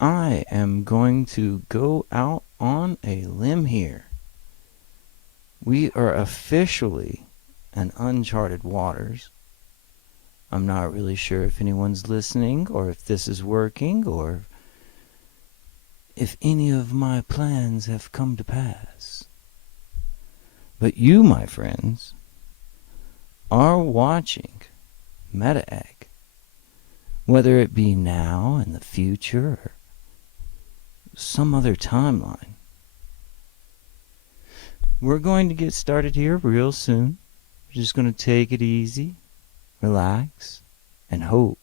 I am going to go out on a limb here. We are officially in uncharted waters. I'm not really sure if anyone's listening or if this is working or if any of my plans have come to pass. But you, my friends, are watching Meta Egg, whether it be now in the future or some other timeline. We're going to get started here real soon. We're just going to take it easy, relax, and hope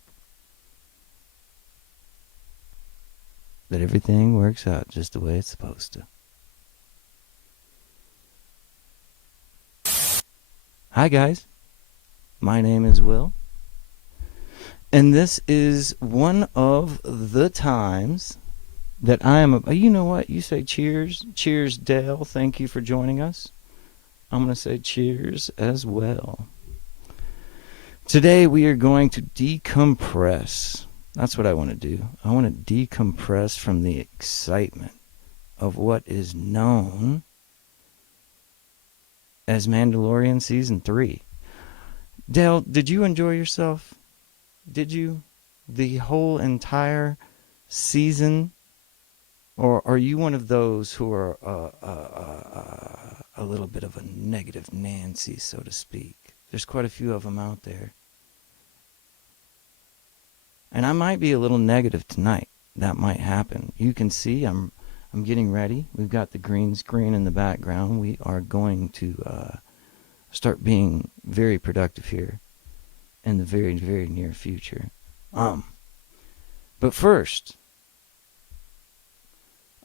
that everything works out just the way it's supposed to. Hi guys, my name is Will, and this is one of the times that I am, you know what, you say cheers. Cheers, Dale, thank you for joining us. I'm going to say cheers as well. Today we are going to decompress. That's what I want to do. I want to decompress from the excitement of what is known as Mandalorian Season 3. Dale, did you enjoy yourself? Did you? The whole entire season? Or are you one of those who are a little bit of a negative Nancy, so to speak? There's quite a few of them out there. And I might be a little negative tonight. That might happen. You can see I'm getting ready. We've got the green screen in the background. We are going to start being very productive here in the very, very near future. But first,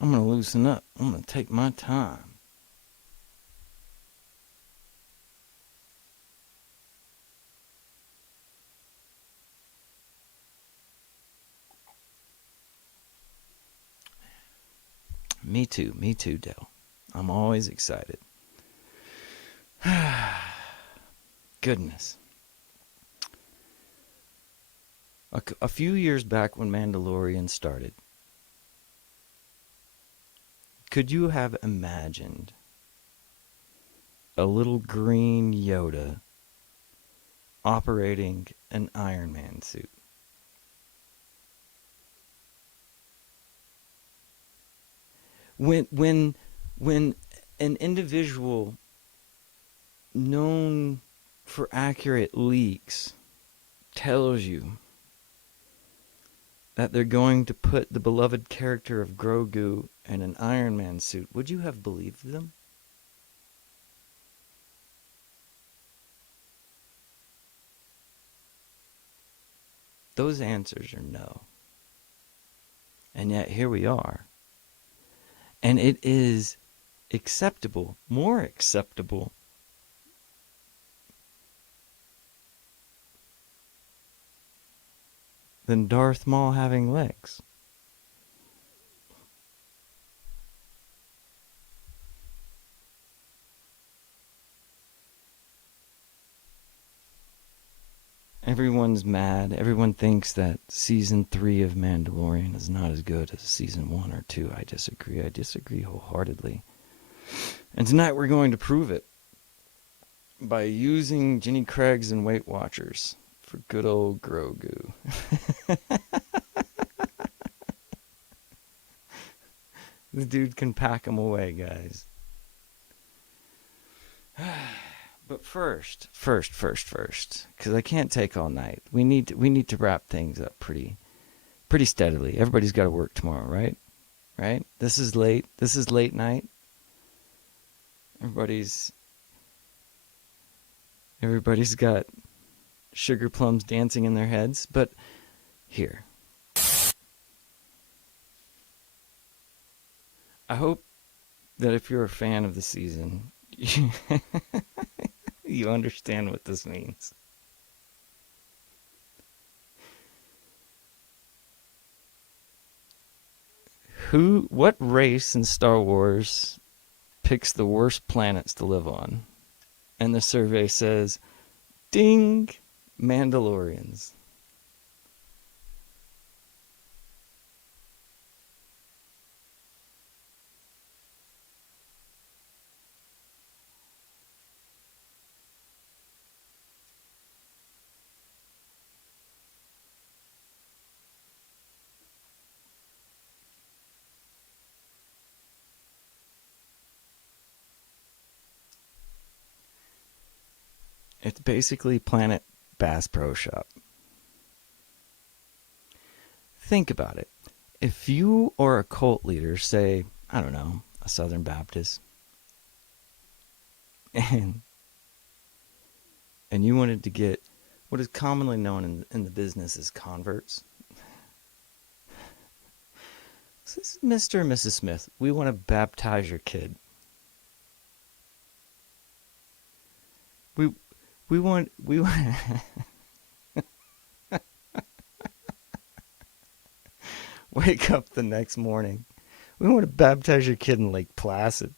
I'm going to loosen up. I'm going to take my time. Me too, Dale. I'm always excited. Goodness. A few years back when Mandalorian started, could you have imagined a little green Yoda operating an Iron Man suit? When an individual known for accurate leaks tells you that they're going to put the beloved character of Grogu in an Iron Man suit, would you have believed them? Those answers are no. And yet here we are. And it is acceptable, more acceptable than Darth Maul having legs. Everyone's mad. Everyone thinks that Season 3 of Mandalorian is not as good as Season 1 or 2. I disagree. I disagree wholeheartedly. And tonight we're going to prove it by using Jenny Craig's and Weight Watchers for good old Grogu. The dude can pack them away, guys. But first, because I can't take all night. We need to wrap things up pretty steadily. Everybody's got to work tomorrow, right? Right? This is late. This is late night. Everybody's got sugar plums dancing in their heads. But here, I hope that if you're a fan of the season, you understand what this means. What race in Star Wars picks the worst planets to live on? And the survey says, ding, Mandalorians. It's basically Planet Bass Pro Shop. Think about it. If you or a cult leader, say, I don't know, a Southern Baptist, and you wanted to get what is commonly known in the business as converts. This is Mr. and Mrs. Smith. We want to baptize your kid. We we want wake up the next morning. We want to baptize your kid in Lake Placid.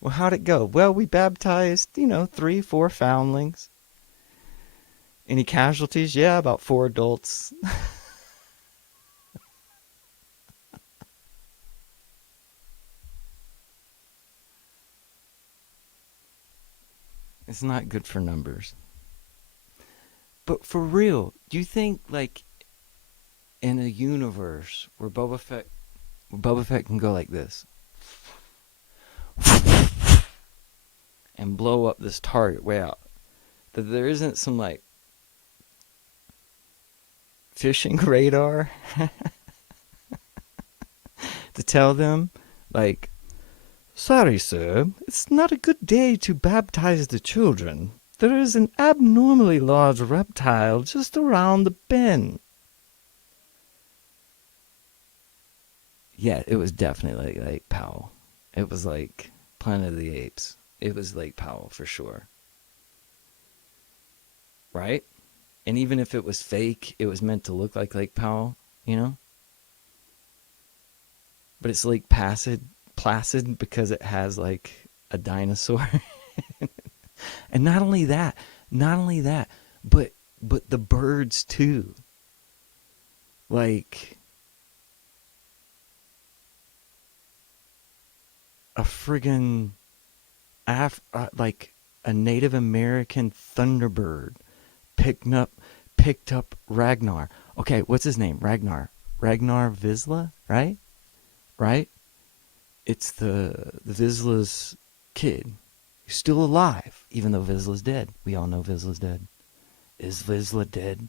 Well, how'd it go? Well, we baptized, 3, 4 foundlings. Any casualties? Yeah, about 4 adults. It's not good for numbers. But for real, do you think like in a universe where Boba Fett can go like this and blow up this target way out, that there isn't some like fishing radar to tell them like, sorry, sir, it's not a good day to baptize the children. There is an abnormally large reptile just around the bend. Yeah, it was definitely like Powell. It was like Planet of the Apes. It was Lake Powell for sure. Right? And even if it was fake, it was meant to look like Lake Powell, you know? But it's Lake Placid because it has like a dinosaur. And not only that, but the birds too. Like a friggin' like a Native American thunderbird picked up Ragnar. Okay, what's his name? Ragnar Vizsla, right? Right? It's the Vizsla's kid. He's still alive, even though Vizsla's dead. We all know Vizsla's dead. Is Vizsla dead?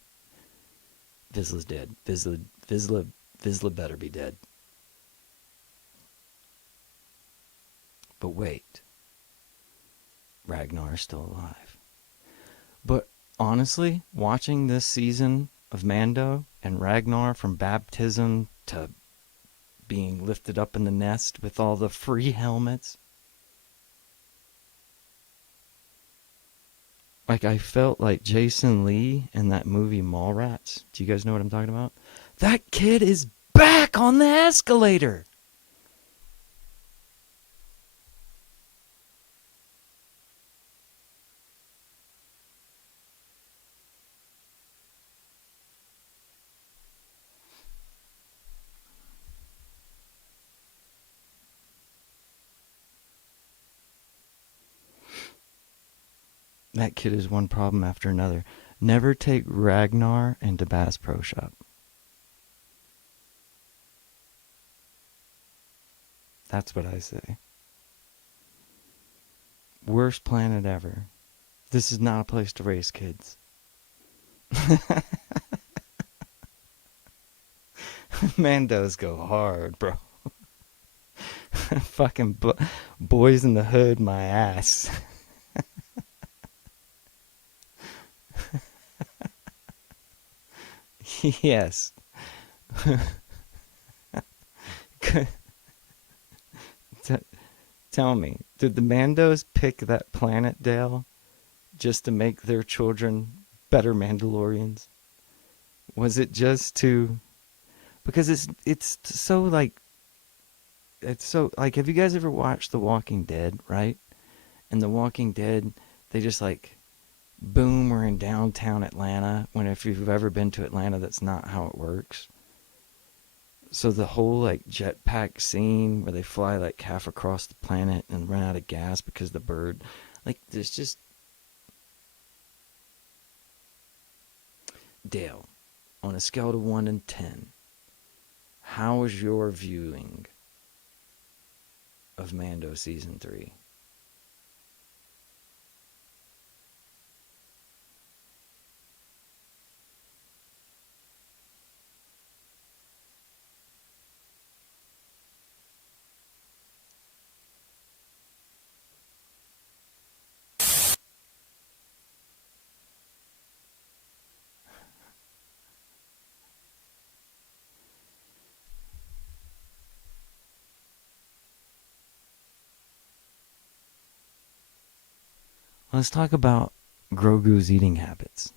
Vizsla's dead. Vizsla better be dead. But wait, Ragnar's still alive. But honestly, watching this season of Mando and Ragnar from baptism to being lifted up in the nest with all the free helmets, like I felt like Jason Lee in that movie Mallrats. Do you guys know what I'm talking about? That kid is back on the escalator. That kid is one problem after another. Never take Ragnar into Bass Pro Shop. That's what I say. Worst planet ever. This is not a place to raise kids. Mandos go hard, bro. Fucking boys in the hood, my ass. Yes. Tell me, did the Mandos pick that planet, Dale, just to make their children better Mandalorians? Was it just to because it's so like it's so like have you guys ever watched The Walking Dead, right? In The Walking Dead, they just like boom, we're in downtown Atlanta. When if you've ever been to Atlanta, that's not how it works. So the whole like jetpack scene where they fly like half across the planet and run out of gas because the bird, like there's just Dale, on a scale of 1 to 10, how is your viewing of Mando season 3. Let's talk about Grogu's eating habits.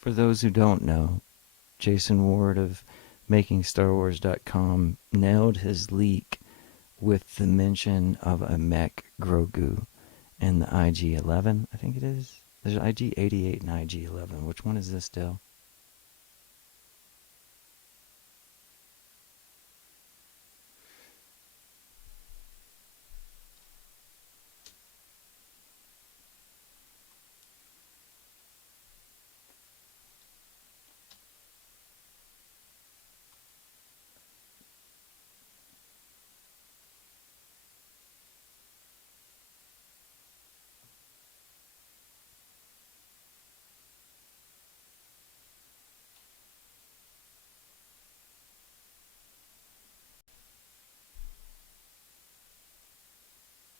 For those who don't know, Jason Ward of MakingStarWars.com nailed his leak with the mention of a Mech Grogu in the IG-11, I think it is. There's IG-88 and IG-11. Which one is this, Dale?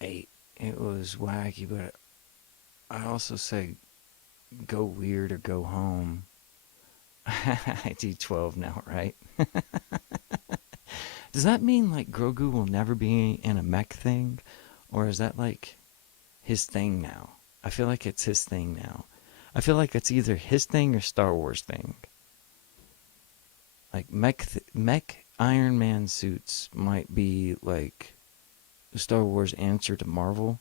Eight. It was wacky, but I also say go weird or go home. I do 12 now, right? Does that mean like Grogu will never be in a mech thing? Or is that like his thing now? I feel like it's his thing now. I feel like it's either his thing or Star Wars thing. Like mech Iron Man suits might be like the Star Wars answer to Marvel.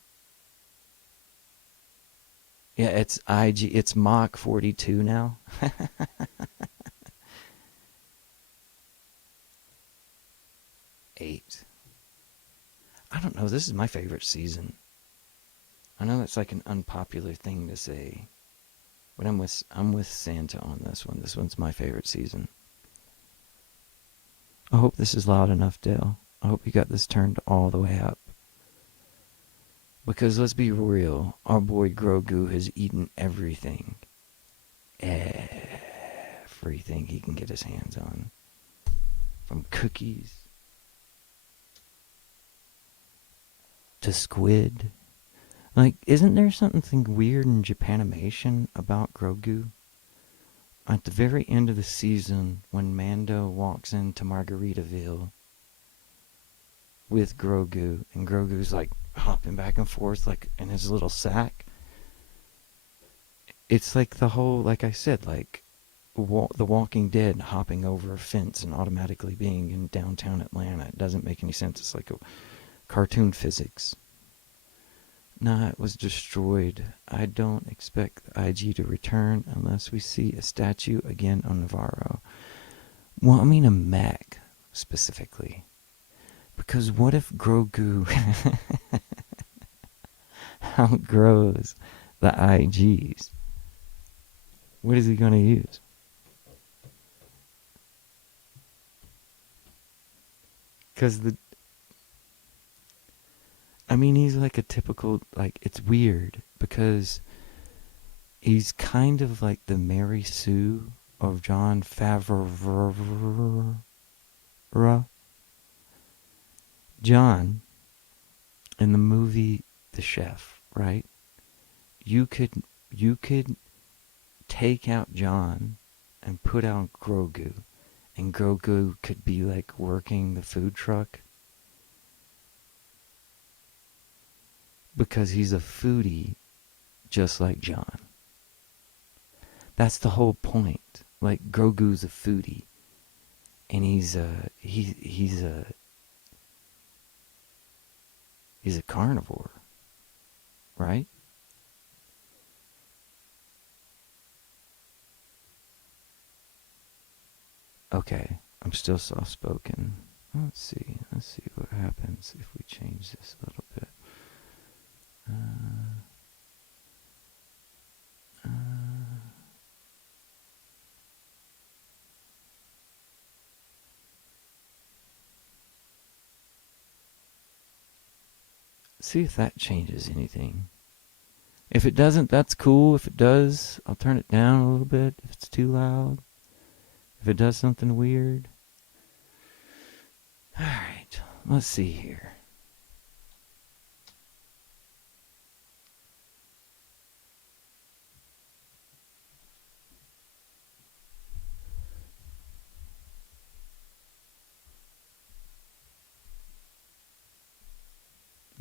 Yeah, it's it's Mach 42 now. 8. I don't know. This is my favorite season. I know it's like an unpopular thing to say, but I'm with Santa on this one. This one's my favorite season. I hope this is loud enough, Dale. I hope you got this turned all the way up. Because let's be real, our boy Grogu has eaten everything. Everything he can get his hands on. From cookies to squid. Like, isn't there something weird in Japanimation about Grogu? At the very end of the season, when Mando walks into Margaritaville with Grogu, and Grogu's like hopping back and forth like in his little sack, it's like the whole, like I said, like the Walking Dead hopping over a fence and automatically being in downtown Atlanta. It doesn't make any sense. It's like a cartoon physics. Nah, it was destroyed. I don't expect the IG to return unless we see a statue again on Navarro. Well, I mean a mech, specifically. Because what if Grogu outgrows the IGs? What is he going to use? Because I mean, he's like a typical, like, it's weird because he's kind of like the Mary Sue of John Favreau. John, in the movie The Chef, right? You could take out John and put out Grogu, and Grogu could be like working the food truck because he's a foodie just like John. That's the whole point. Like Grogu's a foodie, and he's a carnivore, right? Okay, I'm still soft spoken. Let's see what happens if we change this a little bit. Uh, uh, see if that changes anything. If it doesn't, that's cool. If it does, I'll turn it down a little bit if it's too loud. If it does something weird. Alright, let's see here.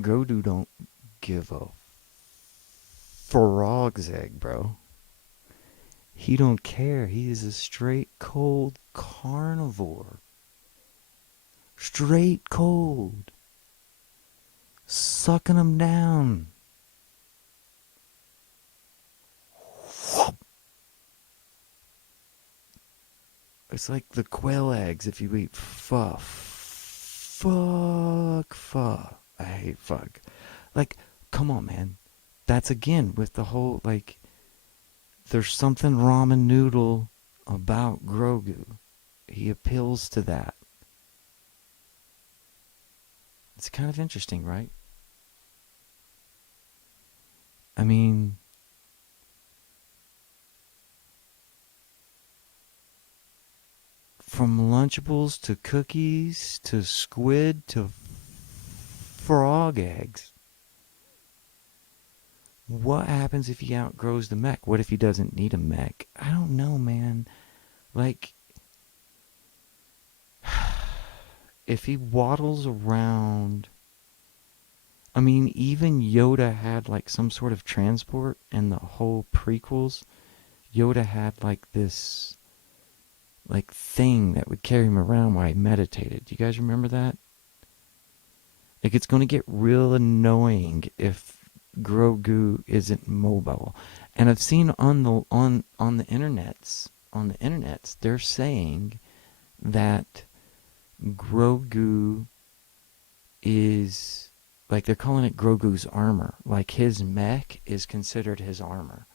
Grogu don't give a frog's egg, bro. He don't care. He is a straight cold carnivore. Straight cold. Sucking them down. It's like the quail eggs if you eat pho. Fuck pho. I hate fuck. Like, come on, man. That's again with the whole, like, there's something ramen noodle about Grogu. He appeals to that. It's kind of interesting, right? I mean, from Lunchables to cookies to squid to frog eggs. What happens if he outgrows the mech? What if he doesn't need a mech? I don't know, man. Like, if he waddles around. I mean, even Yoda had like some sort of transport in the whole prequels. Yoda had like this like thing that would carry him around while he meditated. Do you guys remember that? Like, it's going to get real annoying if Grogu isn't mobile. And I've seen on the internets they're saying that Grogu is, like, they're calling it Grogu's armor. Like, his mech is considered his armor.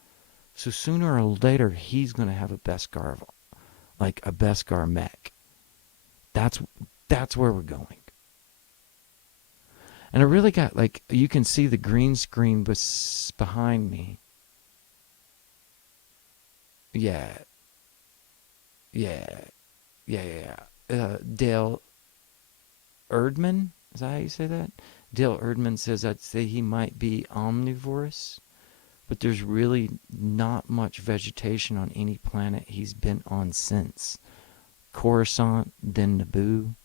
So sooner or later he's going to have a Beskar, like a Beskar mech. That's where we're going. And I really got, like, you can see the green screen behind me. Yeah, yeah, yeah. Dale Erdman? Is that how you say that? Dale Erdman says I'd say he might be omnivorous, but there's really not much vegetation on any planet he's been on since. Coruscant, then Naboo.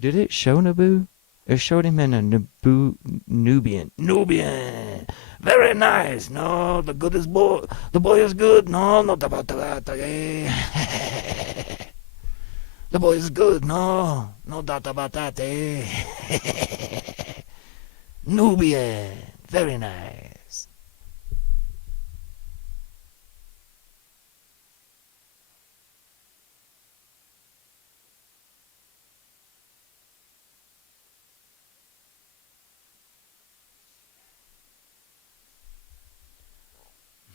Did it show Naboo? It showed him in a Nubian. Very nice. No, the good is boy. The boy is good. No, not about that. The boy is good. No, no doubt about that. Nubian. Very nice.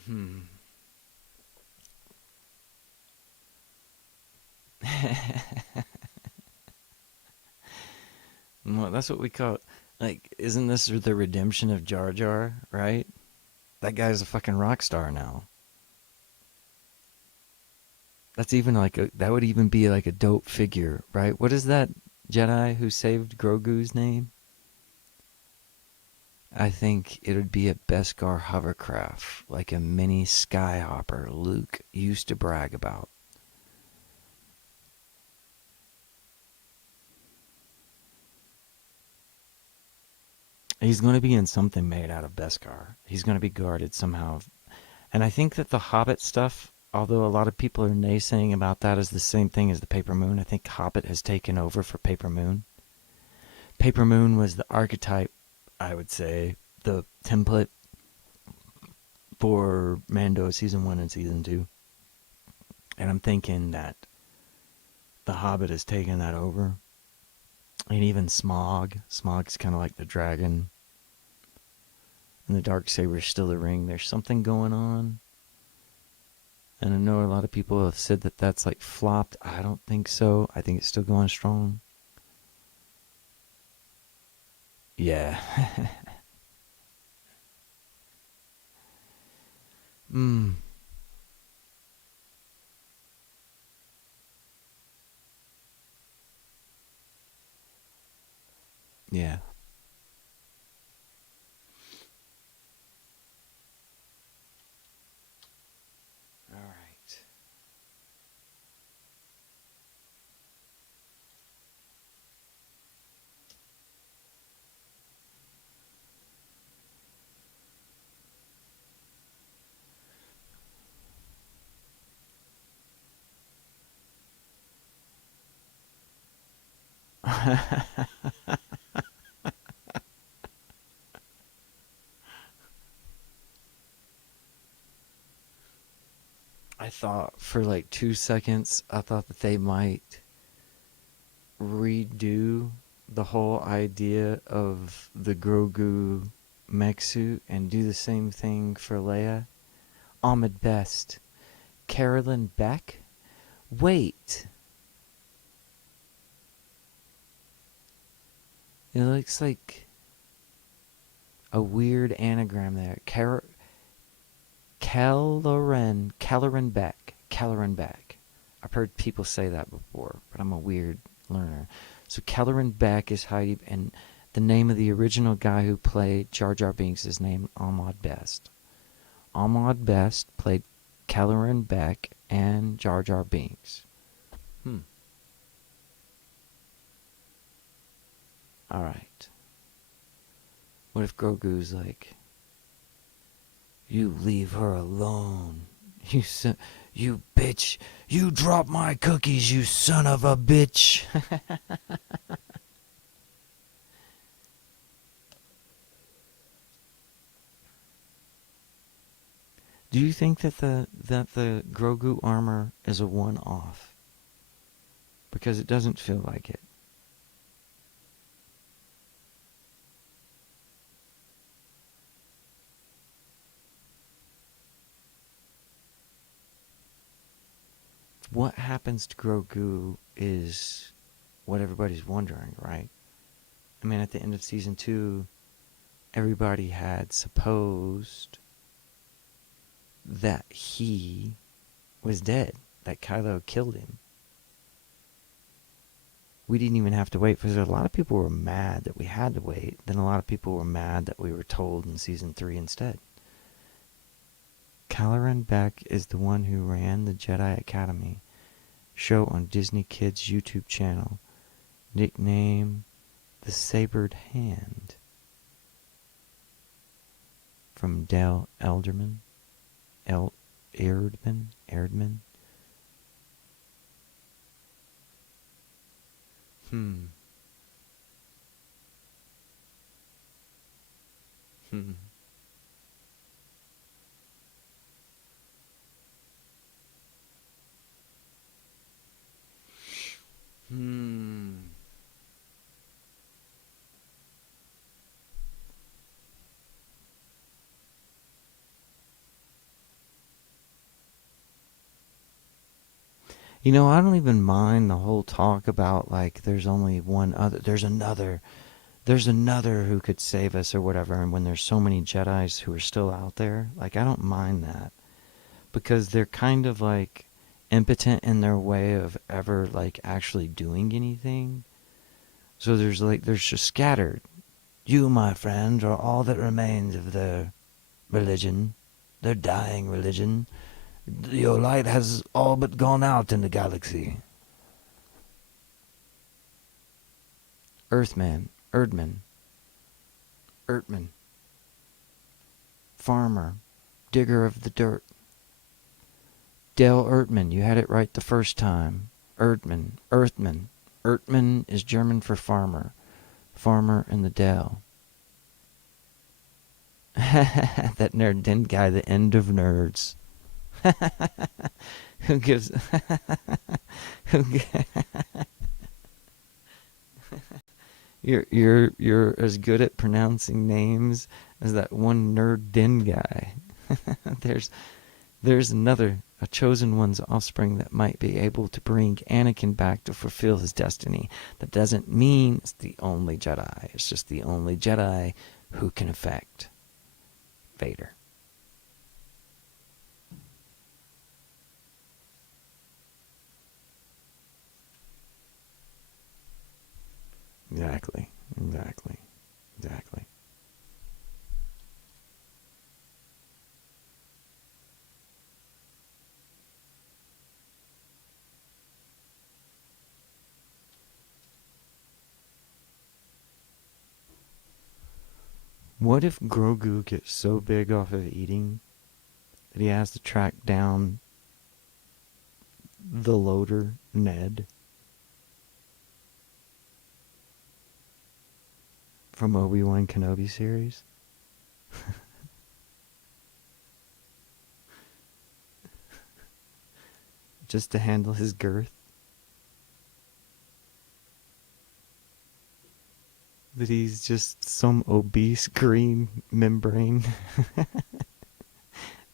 Hmm. Well, that's what we call, like, isn't this the redemption of Jar Jar, right? That guy's a fucking rock star now. That's even like that would even be like a dope figure, right? What is that Jedi who saved Grogu's name? I think it would be a Beskar hovercraft, like a mini skyhopper Luke used to brag about. He's going to be in something made out of Beskar. He's going to be guarded somehow. And I think that the Hobbit stuff, although a lot of people are naysaying about that as the same thing as the Paper Moon, I think Hobbit has taken over for Paper Moon. Paper Moon was the archetype, I would say, the template for Mando season 1 and season 2. And I'm thinking that the Hobbit has taken that over. And even Smog. Smog's kind of like the dragon. And the Darksaber's still the ring. There's something going on. And I know a lot of people have said that that's like flopped. I don't think so. I think it's still going strong. Yeah. mm. Yeah. All right. I thought for like 2 seconds, I thought that they might redo the whole idea of the Grogu mech suit and do the same thing for Leia. Ahmed Best. Carolyn Beck? Wait. It looks like a weird anagram there. Caloran Beck. Caloran Beck. I've heard people say that before, but I'm a weird learner. So Caloran Beck is Heidi, and the name of the original guy who played Jar Jar Binks is named Ahmad Best. Ahmad Best played Caloran Beck and Jar Jar Binks. Hmm. All right. What if Grogu's like, "You leave her alone. You bitch. You drop my cookies, you son of a bitch." Do you think that the Grogu armor is a one-off? Because it doesn't feel like it. What happens to Grogu is what everybody's wondering, right? I mean, at the end of season 2, everybody had supposed that he was dead, that Kylo killed him. We didn't even have to wait because a lot of people were mad that we had to wait. Then a lot of people were mad that we were told in season 3 instead. Caloran Beck is the one who ran the Jedi Academy show on Disney Kids' YouTube channel, nicknamed the Sabered Hand, from Dale Elderman. Erdman. Hmm. Hmm. Hmm. You know, I don't even mind the whole talk about like there's only one other, there's another who could save us or whatever, and when there's so many Jedis who are still out there, like I don't mind that because they're kind of like impotent in their way of ever like actually doing anything. So there's just scattered. You, my friend, are all that remains of their religion, their dying religion. Your light has all but gone out in the galaxy. Earthman, Erdman, Ertman, farmer, digger of the dirt. Dale Ertman, you had it right the first time. Earthman. Ertman is German for farmer. Farmer in the Dale. That nerd den guy, the end of nerds. Who gives? Who? You're as good at pronouncing names as that one nerd Din guy. there's there's another, a chosen one's offspring that might be able to bring Anakin back to fulfill his destiny. That doesn't mean it's the only Jedi. It's just the only Jedi who can affect Vader. Exactly. Exactly. Exactly. What if Grogu gets so big off of eating that he has to track down the loader, Ned, from Obi-Wan Kenobi series? Just to handle his girth? That he's just some obese green membrane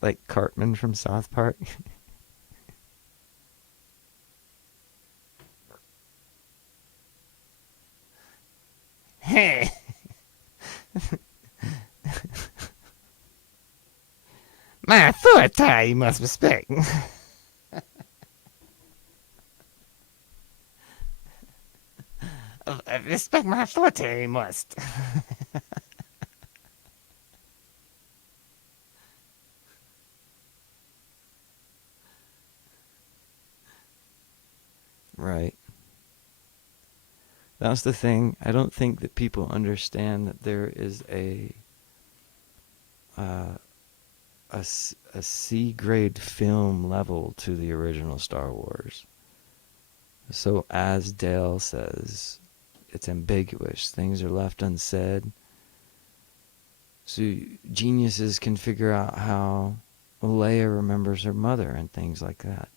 like Cartman from South Park? Hey, my authority you must respect. Respect my authority you must. Right. That's the thing. I don't think that people understand that there is uh, a C grade film level to the original Star Wars. So as Dale says, it's ambiguous. Things are left unsaid. So geniuses can figure out how Leia remembers her mother and things like that,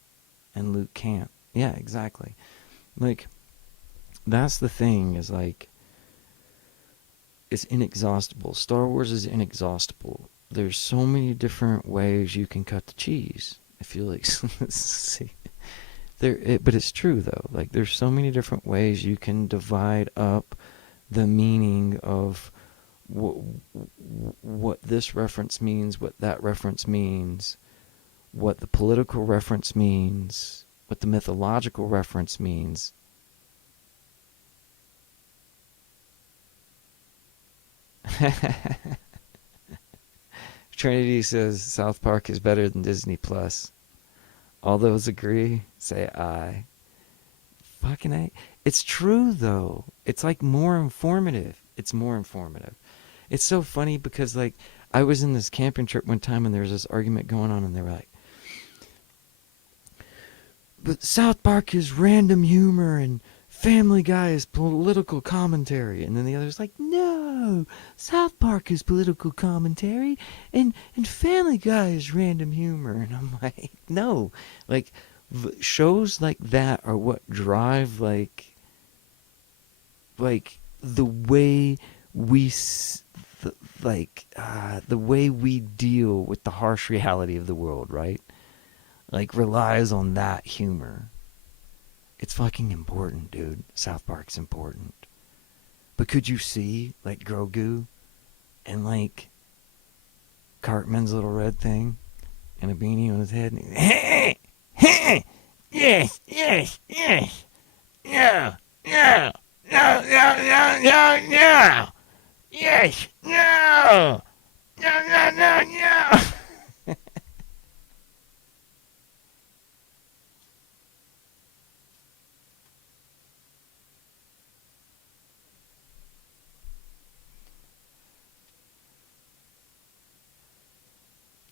and Luke can't. Yeah, exactly. Like, that's the thing, is like, it's inexhaustible. Star Wars is inexhaustible. There's so many different ways you can cut the cheese. I feel like see, but it's true though. Like, there's so many different ways you can divide up the meaning of what this reference means, what that reference means, what the political reference means, what the mythological reference means. Trinity says South Park is better than Disney Plus. All those agree, say aye. Fucking A. It's true though. It's like more informative. It's more informative. It's so funny because like I was in this camping trip one time and there was this argument going on and they were like, but South Park is random humor and Family Guy is political commentary. And then the other's like, no, South Park is political commentary and Family Guy is random humor. And I'm like, no, like shows like that are what drive like the way we the way we deal with the harsh reality of the world, right? Like relies on that humor. It's fucking important, dude. South Park's important. But could you see like Grogu and like Cartman's little red thing and a beanie on his head and hey, hey, yes, yes, yes, yeah, yeah, yeah, yeah, yeah, yeah, yeah, yes, no, no, no, no, no.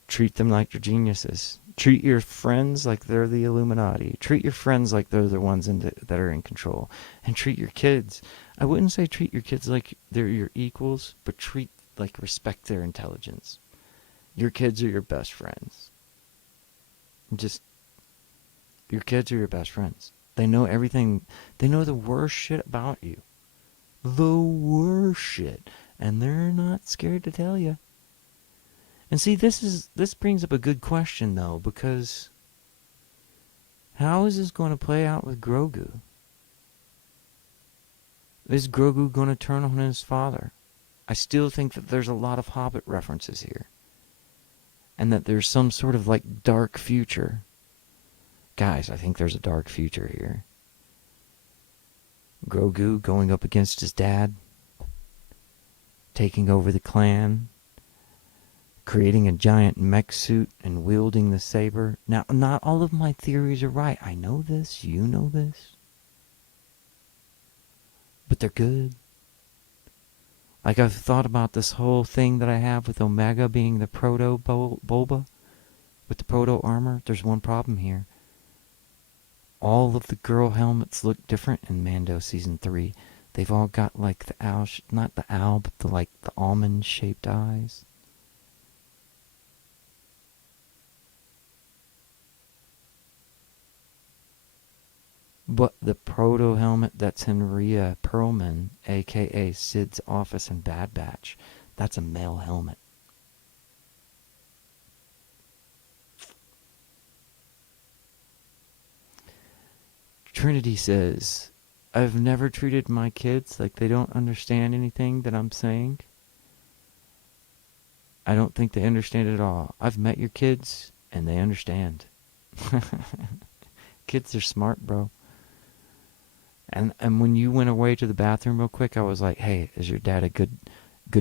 Treat them like they're geniuses. Treat your friends like they're the Illuminati. Treat your friends like they're the ones that are in control. And treat your kids. I wouldn't say treat your kids like they're your equals, but treat like respect their intelligence. Your kids are your best friends. Just Your kids are your best friends. They know everything. They know the worst shit about you. The worst shit. And they're not scared to tell you. And see, this brings up a good question, though, because how is this going to play out with Grogu? Is Grogu going to turn on his father? I still think that there's a lot of Hobbit references here. And that there's some sort of, like, dark future. Guys, I think there's a dark future here. Grogu going up against his dad, taking over the clan, creating a giant mech suit and wielding the saber. Now, not all of my theories are right. I know this. You know this. But they're good. Like, I've thought about this whole thing that I have with Omega being the proto-Boba, with the proto-armor. There's one problem here. All of the girl helmets look different in Mando Season 3. They've all got, like, the owl, not the owl, but the almond-shaped eyes. But the proto-helmet that's in Rhea Perlman, a.k.a. Sid's office in Bad Batch, that's a male helmet. Trinity says, I've never treated my kids like they don't understand anything that I'm saying. I don't think they understand it at all. I've met your kids, and they understand. Kids are smart, bro. And when you went away to the bathroom real quick, I was like, hey, is your dad a good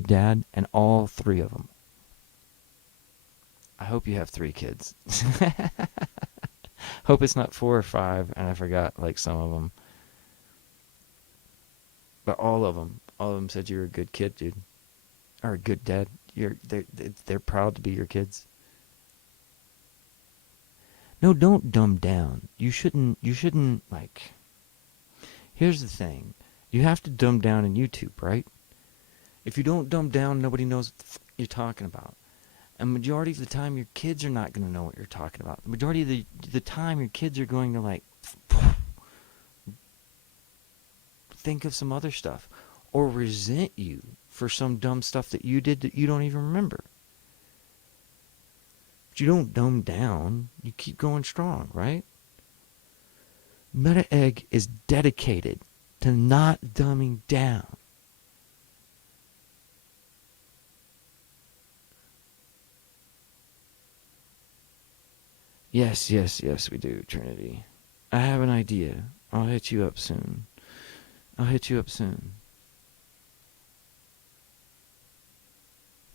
dad? And all three of them. I hope you have 3 kids. Hope it's not 4 or 5, and I forgot, like, some of them. But all of them said you were a good kid, dude. Or a good dad. They're proud to be your kids. No, don't dumb down. You shouldn't, like... Here's the thing. You have to dumb down in YouTube, right? If you don't dumb down, nobody knows what the you're talking about. And majority of the time, your kids are not going to know what you're talking about. The majority of the time, your kids are going to, like, think of some other stuff. Or resent you for some dumb stuff that you did that you don't even remember. But you don't dumb down. You keep going strong, right? Meta Egg is dedicated to not dumbing down. Yes, we do, Trinity. I have an idea. I'll hit you up soon.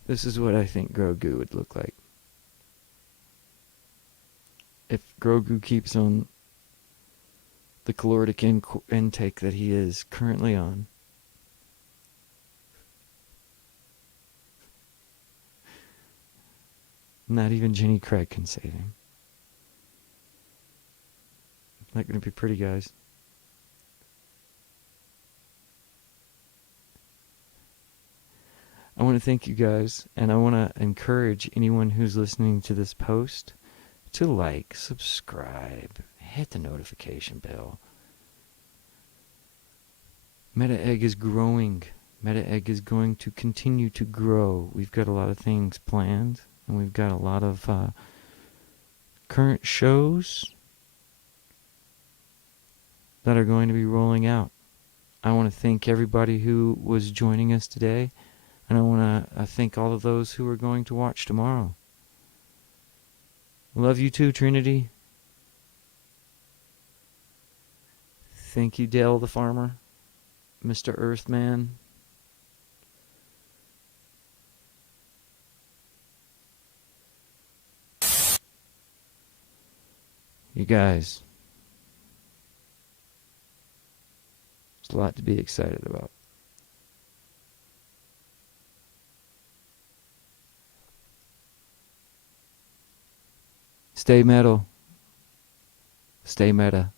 This is what I think Grogu would look like. If Grogu keeps on the caloric intake that he is currently on. Not even Jenny Craig can save him. Not going to be pretty, guys. I want to thank you guys, and I want to encourage anyone who's listening to this post to like, subscribe, hit the notification bell. Meta Egg is growing. Meta Egg is going to continue to grow. We've got a lot of things planned, and we've got a lot of current shows that are going to be rolling out. I want to thank everybody who was joining us today, and I want to thank all of those who are going to watch tomorrow. Love you too, Trinity. Thank you, Dale the Farmer, Mr. Earthman. You guys, there's a lot to be excited about. Stay metal. Stay meta.